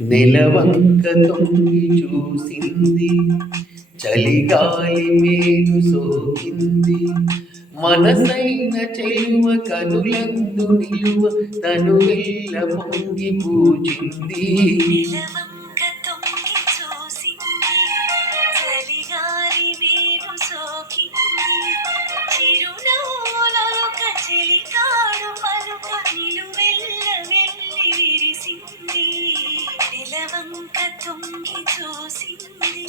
నెలవంక తొంగి చూసింది, చలిగాలి మేను సోకింది. మనసైన చెలువ కనులందు నిలువ తనువెల్ల పొంగి పూజింది. నెలవంక తొంగి చూసింది, చలిగాలి మేను సోకింది. చిరునవ్వులొక చెలికాడు పలుక నిలువెల్ల వెళ్ళి విరిసింది. నెలవంక తొంగి చూసింది.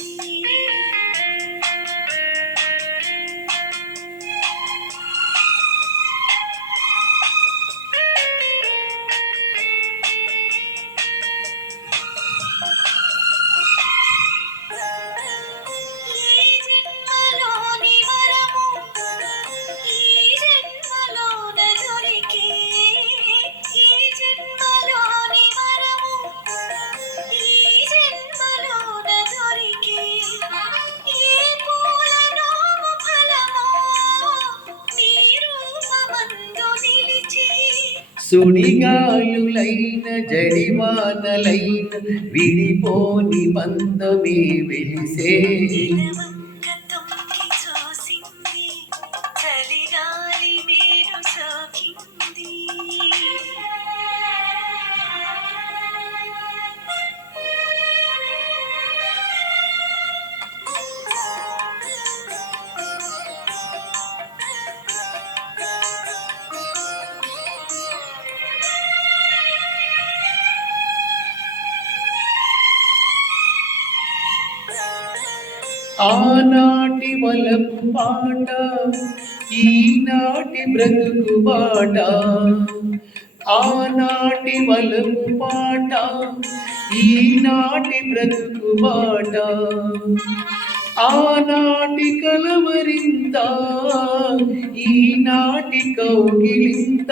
సుడిగాలులైన జడివానలైన విడిపోని బంధమే వెలిసే. నెలవంక తొంగి చూసింది, చలిగాలి మేను సోకింది. ఆనాటి వలపు పాట, ఈనాటి బ్రతుకు బాట. ఆనాటి వలపు పాట, ఈనాటి బ్రతుకు బాట. ఆనాటి కలవరింత, ఈనాటి కౌగిలింత.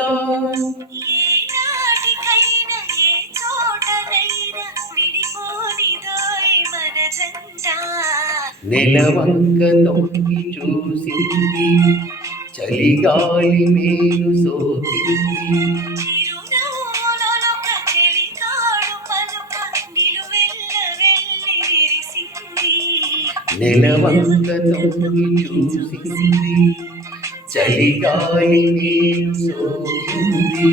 నెలవంక తొంగి చూసింది, చలిగాలి మేను సోకింది. నెలవంక తొంగి చూసింది, చలిగాలి మేను సోకింది.